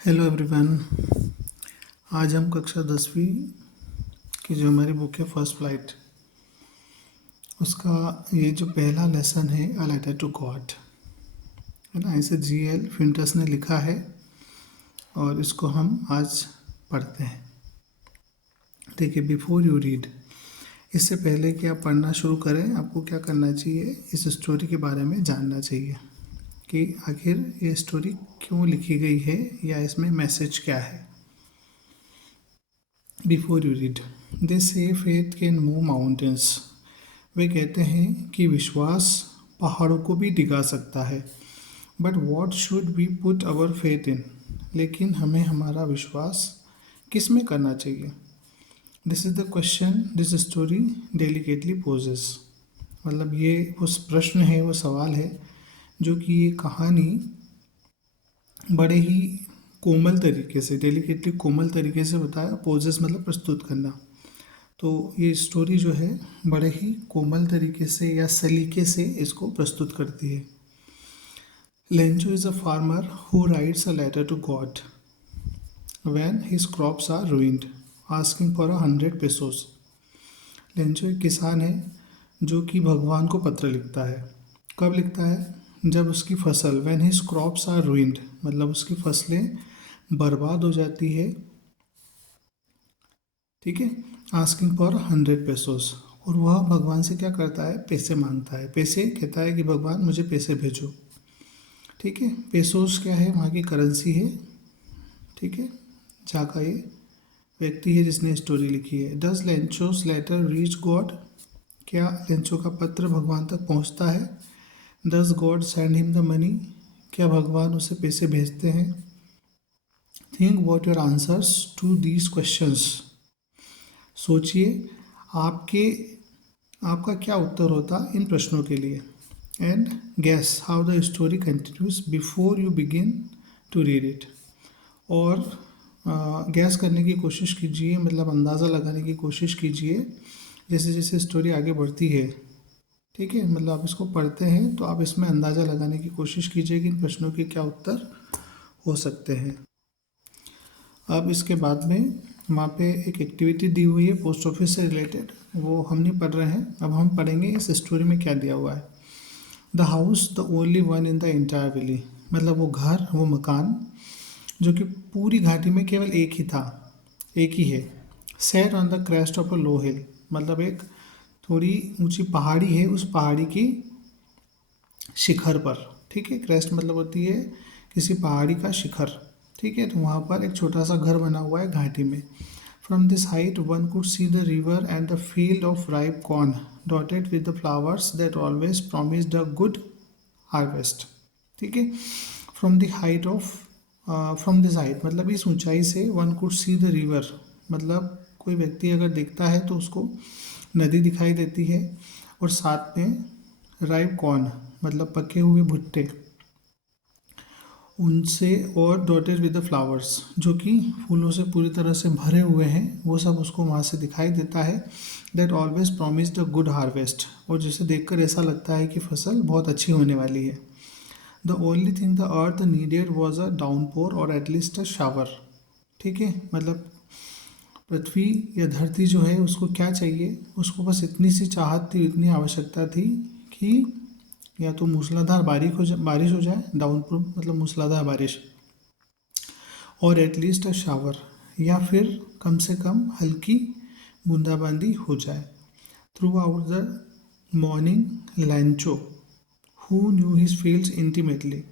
Hello everyone. आज हम कक्षा 10वीं की जो हमारी बुक है फर्स्ट फ्लाइट, उसका ये जो पहला लेसन है अ लेटर टू गॉड, है ना। इसे GL फिंटर्स ने लिखा है और इसको हम आज पढ़ते हैं। देखिए, बिफोर यू रीड, इससे पहले कि आप पढ़ना शुरू करें आपको क्या करना चाहिए, इस स्टोरी के बारे में जानना चाहिए कि आखिर ये स्टोरी क्यों लिखी गई है या इसमें मैसेज क्या है। बिफोर यू रीड, दे से फेथ कैन मूव माउंटेन्स, वे कहते हैं कि विश्वास पहाड़ों को भी डिगा सकता है। But what should we put our faith in, लेकिन हमें हमारा विश्वास किस में करना चाहिए। This is the question this story delicately poses, मतलब ये उस प्रश्न है, वो सवाल है जो कि ये कहानी बड़े ही कोमल तरीके से, डेलिकेटली कोमल तरीके से बताया। पोजेस मतलब प्रस्तुत करना। तो ये स्टोरी जो है बड़े ही कोमल तरीके से या सलीके से इसको प्रस्तुत करती है। Lencho is a farmer who writes a letter to God when his crops are ruined, asking for 100 pesos। Lencho एक किसान है जो कि भगवान को पत्र लिखता है। कब लिखता है? जब उसकी फसल, when his crops are ruined, मतलब उसकी फसलें बर्बाद हो जाती है। ठीक है, आस्किंग फॉर 100 pesos, और वह भगवान से क्या करता है? पैसे मांगता है। पैसे कहता है कि भगवान मुझे पैसे भेजो। ठीक है, पेसोस क्या है? वहाँ की करेंसी है। ठीक है, जहाँ का ये व्यक्ति है जिसने स्टोरी लिखी है। Does Lencho's letter reach God, क्या लेंचो का पत्र भगवान तक पहुँचता है? Does God send him the money, क्या भगवान उसे पैसे भेजते हैं? Think what your answers to these questions, सोचिए आपके आपका क्या उत्तर होता इन प्रश्नों के लिए। And guess how the story continues before you begin to read it, और गैस करने की कोशिश कीजिए, मतलब अंदाज़ा लगाने की कोशिश कीजिए जैसे जैसे स्टोरी आगे बढ़ती है। ठीक है, मतलब आप इसको पढ़ते हैं तो आप इसमें अंदाज़ा लगाने की कोशिश कीजिए कि इन प्रश्नों के क्या उत्तर हो सकते हैं। अब इसके बाद में वहाँ पे एक एक्टिविटी दी हुई है पोस्ट ऑफिस से रिलेटेड, वो हम नहीं पढ़ रहे हैं। अब हम पढ़ेंगे इस स्टोरी में क्या दिया हुआ है। The house the only one in the entire valley, मतलब वो घर, वो मकान जो कि पूरी घाटी में केवल एक ही था, एक ही है। Set on the crest of a low hill, मतलब एक थोड़ी ऊंची पहाड़ी है, उस पहाड़ी की शिखर पर। ठीक है, क्रेस्ट मतलब होती है किसी पहाड़ी का शिखर। ठीक है, तो वहाँ पर एक छोटा सा घर बना हुआ है घाटी में। From this height one could see the river and the field of ripe corn dotted with the flowers that always promised a good harvest. ठीक है, from the height of, from this height मतलब इस ऊंचाई से, one could see the river, मतलब कोई व्यक्ति अगर देखता है तो उसको नदी दिखाई देती है, और साथ में राइप कॉर्न मतलब पके हुए भुट्टे उनसे, और डॉटेड विद द फ्लावर्स जो कि फूलों से पूरी तरह से भरे हुए हैं, वो सब उसको वहाँ से दिखाई देता है। That always promised a good harvest, और जिसे देखकर ऐसा लगता है कि फसल बहुत अच्छी होने वाली है। The only thing the earth needed was a downpour और एटलीस्ट अ शावर। ठीक है, मतलब पृथ्वी या धरती जो है उसको क्या चाहिए, उसको बस इतनी सी चाहत थी, इतनी आवश्यकता थी कि या तो मूसलाधार बारिश हो जाए, डाउनपोर मतलब मूसलाधार बारिश, और एटलीस्ट अ शावर, या फिर कम से कम हल्की बूंदाबांदी हो जाए। Through out the morning लैंचो who knew his fields intimately,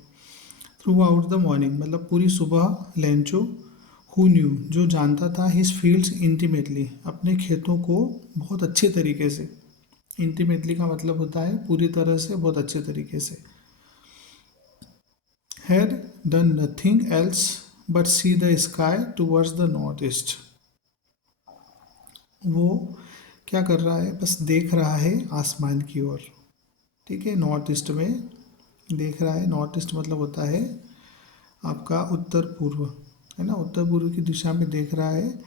through out the morning मतलब पूरी सुबह लेंचो, हु न्यू जो जानता था, हिज फील्ड्स इंटीमेटली अपने खेतों को बहुत अच्छे तरीके से। इंटीमेटली का मतलब होता है पूरी तरह से, बहुत अच्छे तरीके से। Had done nothing else but see the sky towards the north east, वो क्या कर रहा है? बस देख रहा है आसमान की ओर। ठीक है, नॉर्थ ईस्ट में देख रहा है। नॉर्थ ईस्ट मतलब होता है आपका उत्तर पूर्व, है ना। उत्तर पूर्व की दिशा में देख रहा है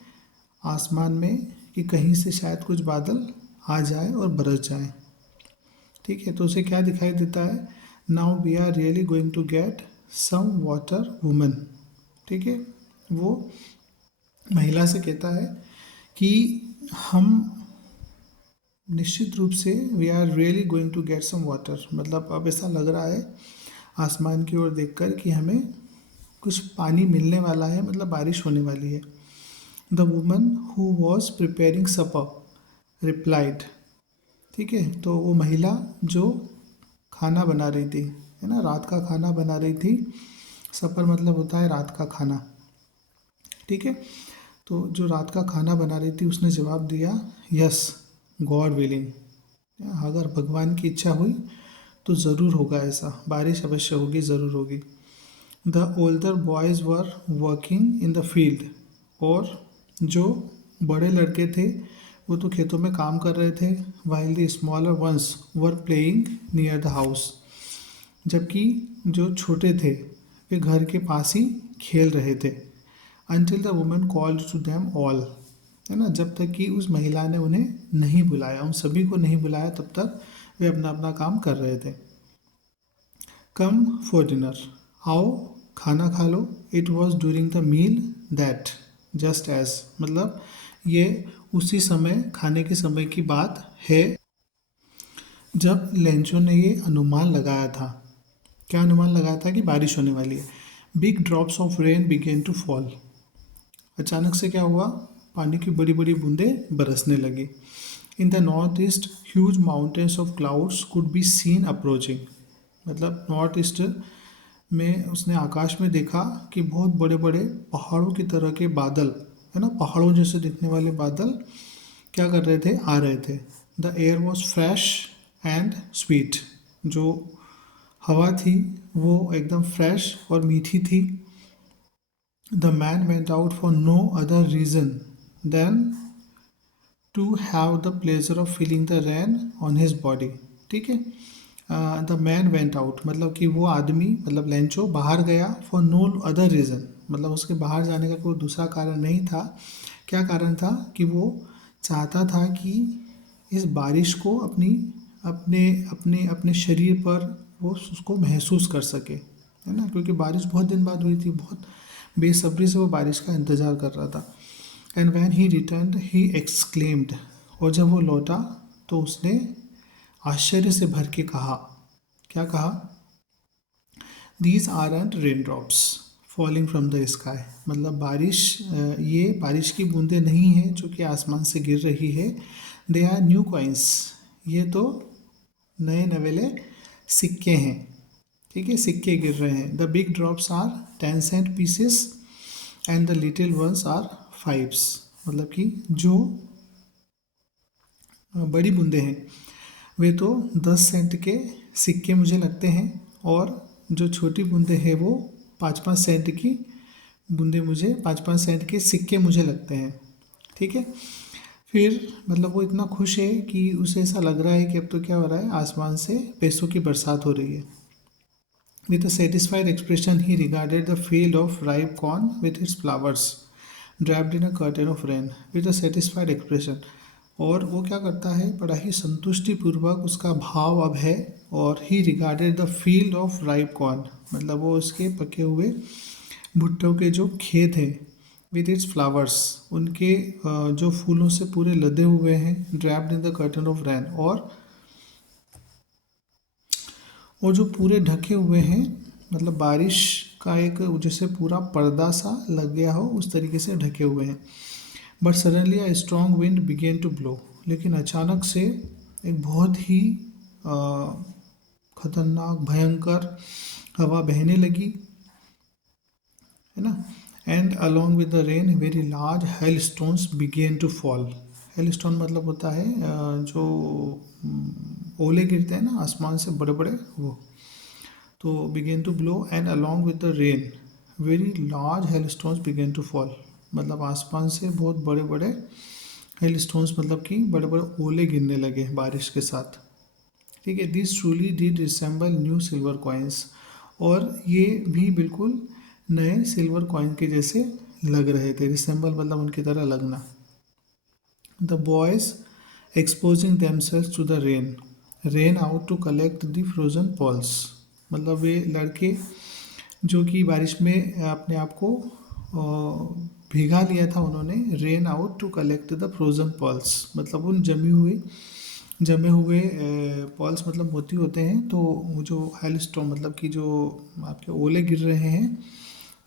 आसमान में कि कहीं से शायद कुछ बादल आ जाए और बरस जाए। ठीक है, तो उसे क्या दिखाई देता है? Now we are really going to get some water woman, ठीक है। वो महिला से कहता है कि हम निश्चित रूप से we are really going to get some water, मतलब अब ऐसा लग रहा है आसमान की ओर देखकर कि हमें कुछ पानी मिलने वाला है, मतलब बारिश होने वाली है। The woman who was preparing supper replied, ठीक है। तो वो महिला जो खाना बना रही थी, है ना, रात का खाना बना रही थी। सपर मतलब होता है रात का खाना, ठीक है। तो जो रात का खाना बना रही थी उसने जवाब दिया, यस गॉड विलिंग, अगर भगवान की इच्छा हुई तो ज़रूर होगा ऐसा, बारिश अवश्य होगी, ज़रूर होगी। The older boys were working in the field, और जो बड़े लड़के थे वो तो खेतों में काम कर रहे थे। While the smaller ones were playing near the house, जबकि जो छोटे थे वे घर के पास ही खेल रहे थे। Until the women called to them all, है ना, जब तक कि उस महिला ने उन्हें नहीं बुलाया, उन सभी को नहीं बुलाया, तब तक वे अपना अपना काम कर रहे थे। कम फॉर डिनर, आओ खाना खा लो। It was during the meal that just as, मतलब ये उसी समय, खाने के समय की बात है जब लेंचो ने ये अनुमान लगाया था। क्या अनुमान लगाया था? कि बारिश होने वाली है। Big drops of rain began to fall, अचानक से क्या हुआ, पानी की बड़ी बड़ी बूंदें बरसने लगी। In the north east huge mountains of clouds could be seen approaching, मतलब नॉर्थ ईस्ट में उसने आकाश में देखा कि बहुत बड़े बड़े पहाड़ों की तरह के बादल, है ना, पहाड़ों जैसे दिखने वाले बादल क्या कर रहे थे, आ रहे थे। The air was fresh and sweet, जो हवा थी वो एकदम फ्रेश और मीठी थी। The man went out for no other reason than to have the pleasure of feeling the rain on his body, ठीक है। द मैन वेंट आउट मतलब कि वो आदमी, मतलब लेंचो बाहर गया, फॉर नो अदर रीज़न मतलब उसके बाहर जाने का कोई दूसरा कारण नहीं था। क्या कारण था? कि वो चाहता था कि इस बारिश को अपनी अपने अपने अपने शरीर पर वो उसको महसूस कर सके, है ना, क्योंकि बारिश बहुत दिन बाद हुई थी, बहुत बेसब्री से वो बारिश का इंतज़ार कर रहा था। And when he return he exclaimed, और जब वो लौटा तो उसने आश्चर्य से भर के कहा, क्या कहा? These are and rain drops falling from the sky, मतलब बारिश, ये बारिश की बूंदें नहीं हैं जो कि आसमान से गिर रही है। दे आर न्यू कॉइन्स, ये तो नए नवेले सिक्के हैं, ठीक है, सिक्के गिर रहे हैं। The big drops are 10 cent pieces and the little ones are 5s, मतलब कि जो बड़ी बूंदें हैं वे तो 10 सेंट के सिक्के मुझे लगते हैं, और जो छोटी बूंदें हैं वो 5-5 सेंट की बूंदें मुझे 5-5 सेंट के सिक्के मुझे लगते हैं, ठीक है। फिर मतलब वो इतना खुश है कि उसे ऐसा लग रहा है कि अब तो क्या हो रहा है, आसमान से पैसों की बरसात हो रही है। With a satisfied expression he regarded the field of ripe corn with its flowers draped in a curtain of rain, with a satisfied expression, और वो क्या करता है, बड़ा ही संतुष्टिपूर्वक उसका भाव अब है। और ही regarded the field of ripe corn, मतलब वो उसके पके हुए भुट्टो के जो खेत हैं, विद इट्स फ्लावर्स, उनके जो फूलों से पूरे लदे हुए हैं, draped in the curtain of rain, और जो पूरे ढके हुए हैं, मतलब बारिश का एक जैसे पूरा पर्दा सा लग गया हो उस तरीके से ढके हुए हैं। But suddenly a strong wind began to blow, लेकिन अचानक से एक बहुत ही खतरनाक भयंकर हवा बहने लगी, है ना। And along with the rain very large hail stones began to fall. Hail stone मतलब होता है जो ओले गिरते हैं ना आसमान से बड़े बड़े, वो तो began to blow and along with the rain very large hail stones began to fall, मतलब आसमान से बहुत बड़े बड़े हेल स्टोन्स मतलब कि बड़े बड़े ओले गिरने लगे बारिश के साथ, ठीक है। This truly did resemble new silver coins, और ये भी बिल्कुल नए सिल्वर कॉइन के जैसे लग रहे थे। रिसेंबल मतलब उनकी तरह लगना। The boys exposing themselves to the rain ran out to collect the frozen pearls, मतलब वे लड़के जो कि बारिश में अपने आप को भिगा लिया था उन्होंने, ran out to collect the frozen pearls, मतलब उन जमे हुए पॉल्स मतलब मोती होते हैं, तो वो जो हेलस्टॉर्म मतलब कि जो आपके ओले गिर रहे हैं,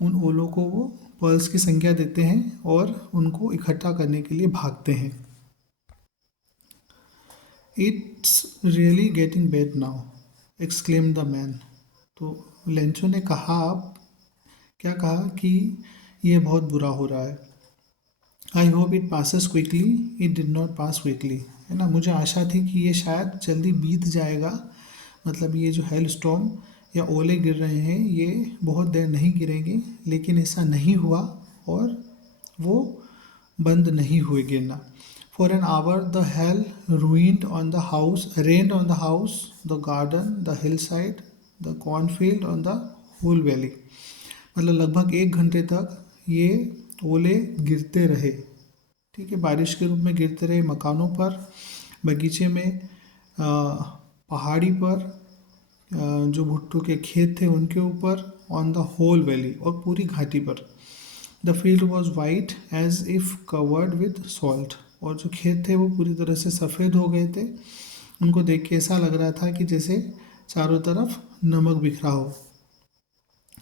उन ओलों को वो पर्ल्स की संज्ञा देते हैं और उनको इकट्ठा करने के लिए भागते हैं। It's really getting bad now, exclaim the man. तो लेंचो ने कहा, क्या कहा कि ये बहुत बुरा हो रहा है। I hope it passes quickly, it did not pass quickly, है ना। मुझे आशा थी कि ये शायद जल्दी बीत जाएगा, मतलब ये जो हेल स्टॉर्म या ओले गिर रहे हैं ये बहुत देर नहीं गिरेंगे, लेकिन ऐसा नहीं हुआ और वो बंद नहीं हुए गिरना। For an hour the hell ruined on the house, rained on the house, the garden, the hillside, the cornfield, on the whole valley। मतलब लगभग 1 घंटे तक ये ओले गिरते रहे, ठीक है, बारिश के रूप में गिरते रहे मकानों पर, बगीचे में, पहाड़ी पर, जो भुट्टो के खेत थे उनके ऊपर, ऑन द होल वैली, और पूरी घाटी पर। The field was white as if covered with salt, और जो खेत थे वो पूरी तरह से सफ़ेद हो गए थे, उनको देख के ऐसा लग रहा था कि जैसे चारों तरफ नमक बिखरा हो,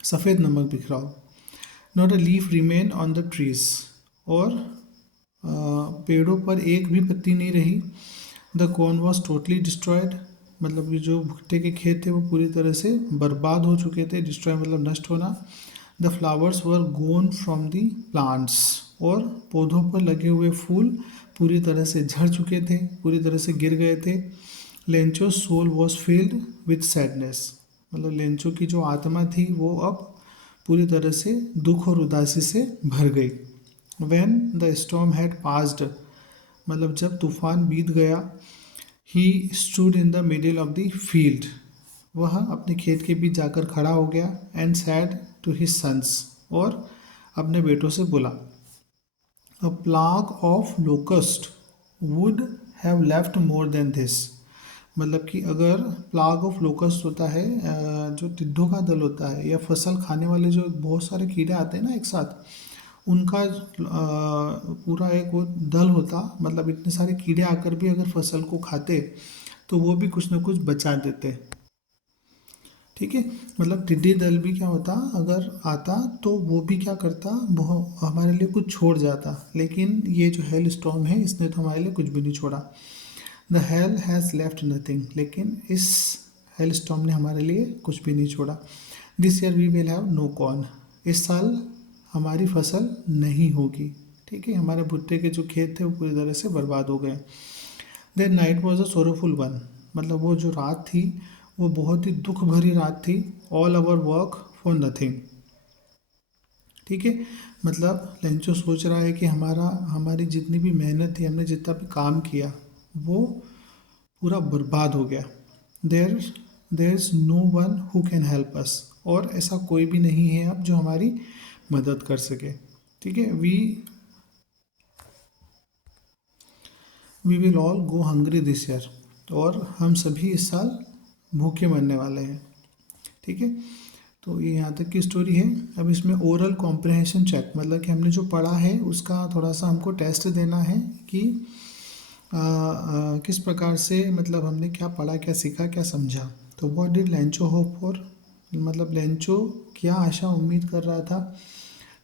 सफ़ेद नमक बिखरा हो। Not a leaf remain on the trees, और पेड़ों पर एक भी पत्ती नहीं रही। The corn was totally destroyed, मतलब कि जो भुट्टे के खेत थे वो पूरी तरह से बर्बाद हो चुके थे, डिस्ट्रॉय मतलब नष्ट होना। The flowers were gone from the plants, और पौधों पर लगे हुए फूल पूरी तरह से झड़ चुके थे, पूरी तरह से गिर गए थे। Lencho soul was filled with sadness, मतलब लेंचो की जो आत्मा थी वो अब पूरी तरह से दुख और उदासी से भर गई। When the storm had passed, मतलब जब तूफान बीत गया, he stood in the middle of the field, वह अपने खेत के बीच जाकर खड़ा हो गया, and said to his sons, और अपने बेटों से बोला, a plague of locust would have left more than this, मतलब कि अगर प्लाग ऑफ लोकस्ट होता है, जो टिड्डों का दल होता है, या फसल खाने वाले जो बहुत सारे कीड़े आते हैं ना एक साथ, उनका पूरा एक वो दल होता, मतलब इतने सारे कीड़े आकर भी अगर फसल को खाते तो वो भी कुछ ना कुछ बचा देते, ठीक है। मतलब टिड्डी दल भी क्या होता, अगर आता तो वो भी क्या करता, वो हमारे लिए कुछ छोड़ जाता, लेकिन ये जो हेल स्टॉर्म है इसने तो हमारे लिए कुछ भी नहीं छोड़ा। The hell has left nothing, लेकिन इस हेल स्टॉर्म ने हमारे लिए कुछ भी नहीं छोड़ा। This year we will have no corn, इस साल हमारी फसल नहीं होगी, ठीक है, हमारे भुट्टे के जो खेत थे वो पूरी तरह से बर्बाद हो गए। Then night was a sorrowful one, मतलब वो जो रात थी वो बहुत ही दुख भरी रात थी। All our work for nothing, ठीक है, मतलब लेंचो सोच रहा है कि हमारी जितनी भी मेहनत थी, हमने जितना भी काम किया वो पूरा बर्बाद हो गया। There is no one who can help us, और ऐसा कोई भी नहीं है अब जो हमारी मदद कर सके, ठीक है। We will all go hungry this year, और हम सभी इस साल भूखे मरने वाले हैं, ठीक है। तो ये यहाँ तक की स्टोरी है। अब इसमें ओरल कॉम्प्रहेंशन चेक, मतलब कि हमने जो पढ़ा है उसका थोड़ा सा हमको टेस्ट देना है कि किस प्रकार से, मतलब हमने क्या पढ़ा, क्या सीखा, क्या समझा। तो what did Lencho hope for, मतलब लेंचो क्या आशा उम्मीद कर रहा था।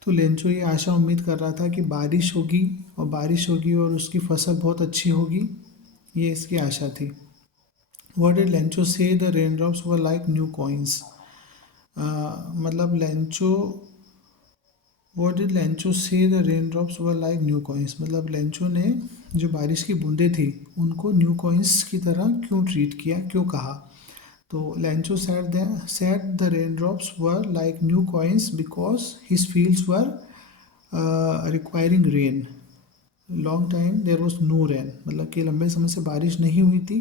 तो लेंचो ये आशा उम्मीद कर रहा था कि बारिश होगी और उसकी फसल बहुत अच्छी होगी, ये इसकी आशा थी। व्हाट डिड लेंचो से, the rain drops were like new coins, मतलब लेंचो, व्हाट डिड लेंचो से, the rain drops were like new coins, मतलब लेंचो ने जो बारिश की बूंदें थी उनको न्यू कॉइन्स की तरह क्यों ट्रीट किया, क्यों कहा। तो Lencho said the raindrops were like new coins because his fields were requiring rain. Long time there was no rain, मतलब कि लंबे समय से बारिश नहीं हुई थी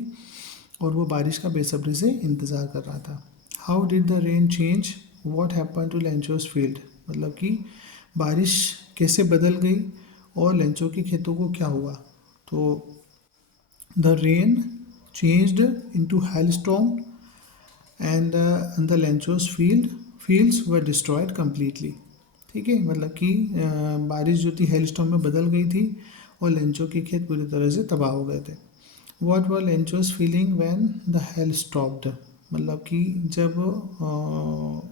और वो बारिश का बेसब्री से इंतज़ार कर रहा था। How did the rain change? What happened to लेंचो's field? मतलब कि बारिश कैसे बदल गई और लेंचो के खेतों को क्या हुआ। तो the rain changed into hailstorm and the Lencho's fields were destroyed completely, ठीक है, मतलब कि बारिश जो थी हेल स्टॉर्म में बदल गई थी और लेंचो के खेत पूरी तरह से तबाह हो गए थे। What were Lencho's feeling when the hell stopped, मतलब कि जब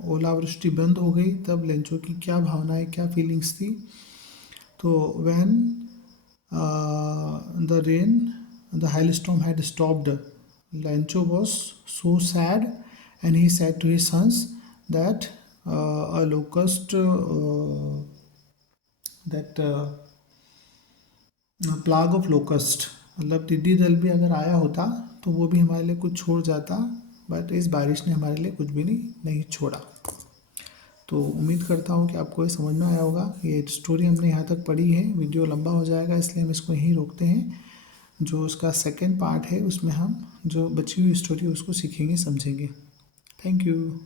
ओलावृष्टि बंद हो गई तब लेंचो की क्या भावनाएं, क्या फीलिंग्स थी। तो when the rain the hail storm had stopped, Lencho was so sad and he said to his sons that a locust that plague of locust, मतलब टिड्डी दल भी अगर आया होता तो वो भी हमारे लिए कुछ छोड़ जाता, बट इस बारिश ने हमारे लिए कुछ भी नहीं छोड़ा। तो उम्मीद करता हूँ कि आपको ये समझ में आया होगा। ये स्टोरी हमने यहाँ तक पढ़ी है, वीडियो लंबा हो जाएगा इसलिए हम इसको यहीं रोकते हैं। जो उसका सेकेंड पार्ट है उसमें हम जो बची हुई स्टोरी उसको सीखेंगे, समझेंगे। Thank you.